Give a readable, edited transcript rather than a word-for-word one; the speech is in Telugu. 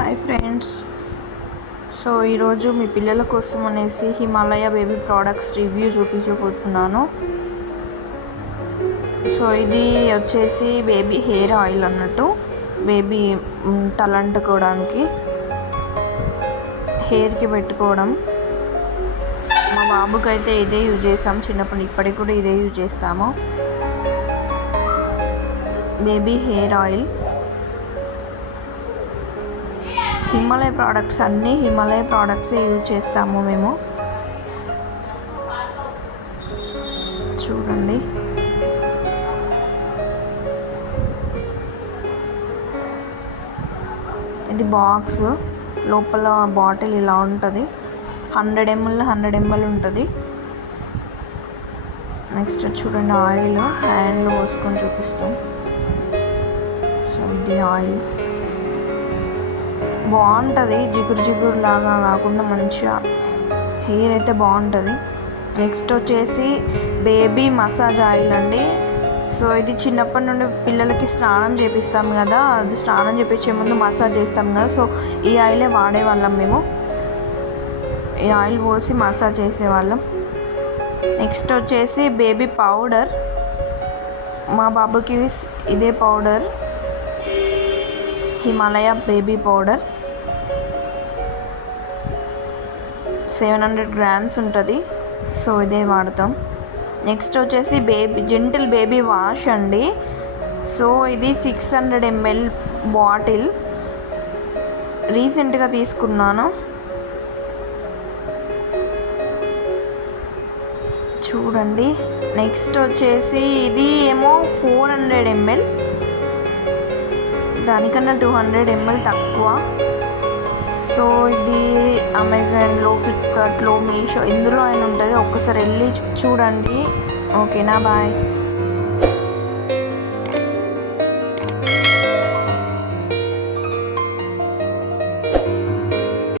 Hi friends. సో ఈరోజు మీ పిల్లల కోసం అనేసి హిమాలయ బేబీ ప్రోడక్ట్స్ రివ్యూ చూపించబోతున్నాను. సో ఇది వచ్చేసి బేబీ హెయిర్ ఆయిల్ అన్నట్టు, బేబీ తలంటుకోవడానికి, హెయిర్కి పెట్టుకోవడం. మా బాబుకి అయితే ఇదే యూజ్ చేస్తాం, చిన్నప్పటి ఇప్పటికి కూడా ఇదే యూజ్ చేస్తాము. Baby hair oil, Himalaya products, అన్నీ హిమాలయ ప్రోడక్ట్సే యూజ్ చేస్తాము మేము. చూడండి, ఇది బాక్స్, లోపల బాటిల్ ఇలా ఉంటుంది. 100 ml ఉంటుంది. నెక్స్ట్ చూడండి, ఆయిల్ హ్యాండ్లో పోసుకొని చూపిస్తాం. సో ఇది ఆయిల్ బాగుంటుంది, జిగురు లాగా కాకుండా మంచిగా హెయిర్ అయితే బాగుంటుంది. నెక్స్ట్ వచ్చేసి బేబీ మసాజ్ ఆయిల్ అండి. సో ఇది చిన్నప్పటి నుండి పిల్లలకి స్నానం చేపిస్తాం కదా, అది స్నానం చేపించే ముందు మసాజ్ చేస్తాం కదా, సో ఈ ఆయిలే వాడేవాళ్ళం మేము. ఈ ఆయిల్ పోసి మసాజ్ చేసేవాళ్ళం. నెక్స్ట్ వచ్చేసి బేబీ పౌడర్, మా బాబుకి ఇదే powder, Himalaya baby powder 700 grams ఉంటుంది. సో ఇదే వాడతాం. నెక్స్ట్ వచ్చేసి జెంటిల్ బేబీ వాష్ అండి. సో ఇది 600 ml బాటిల్, రీసెంట్గా తీసుకున్నాను. చూడండి, నెక్స్ట్ వచ్చేసి ఇది ఏమో 400 ml, దానికన్నా 200 ml తక్కువ. సో ఇది అమెజాన్లో, ఫ్లిప్కార్ట్లో, మీషో, ఇందులో అయినా ఉంటుంది. ఒక్కసారి వెళ్ళి చూడండి. ఓకేనా, బాయ్.